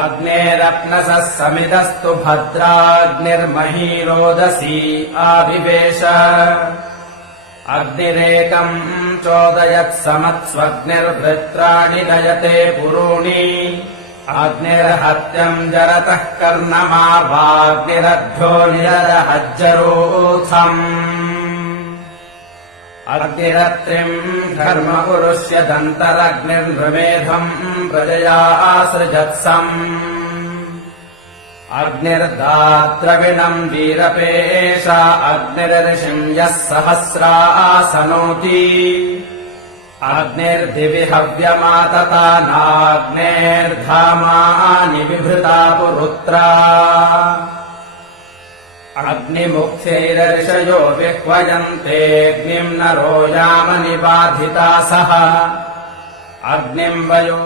अग्नेरप्नसः समितस्तु भद्राग्निर्मही रोदसी आविवेश अग्निरेकम् चोदयत्समत्स्वग्निर्वृत्राणि नयते पुरूणि अग्निर्हत्यम् जरतः कर्णमावाग्निरध्यो निरदहज्जरोऽथम् अग्निरत्रिम् धर्मपुरुष्य दन्तरग्निर्नृमेधम् प्रजया आसृजत्सम् अग्निर्दाद्रविणम् वीरपेशा अग्निर्ऋषिम् यः सहस्रा आसनोति अग्निर्दिवि हव्यमातता नाग्नेर्धामानि विभृता पुरुत्रा अग्निमुख्यैरर्षयो विह्वयन्तेऽग्निम् नरो यामनिबाधिता सह अग्निम् वयो